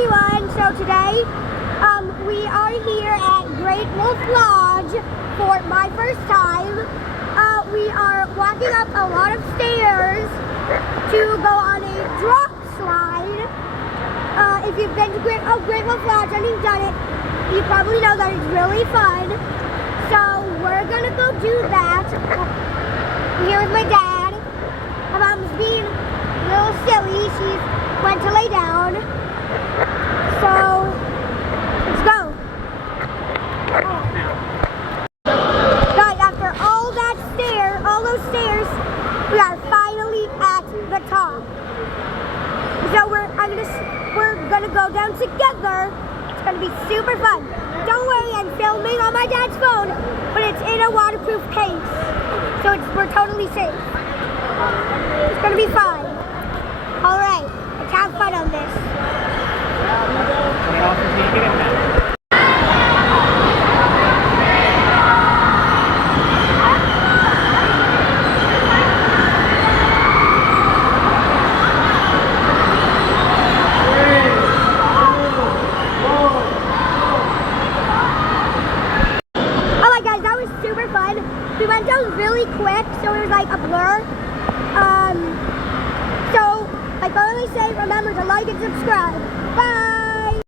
everyone. So today we are here at Great Wolf Lodge for my first time. We are walking up a lot of stairs to go on a drop slide. If you've been to Great Wolf Lodge and you've done it, you probably know that it's really fun. So we're gonna go do that. I'm here with my dad. My mom's being a little silly. She went to lay down. So let's go. Guys, after all those stairs, we are finally at the top. So we're gonna go down together. It's gonna be super fun. Don't worry, I'm filming on my dad's phone, but it's in a waterproof case, so we're totally safe. It's gonna be fun. All right, let's have fun on this. Super fun. We went down really quick, so it was like a blur. So I can only say remember to like and subscribe. Bye!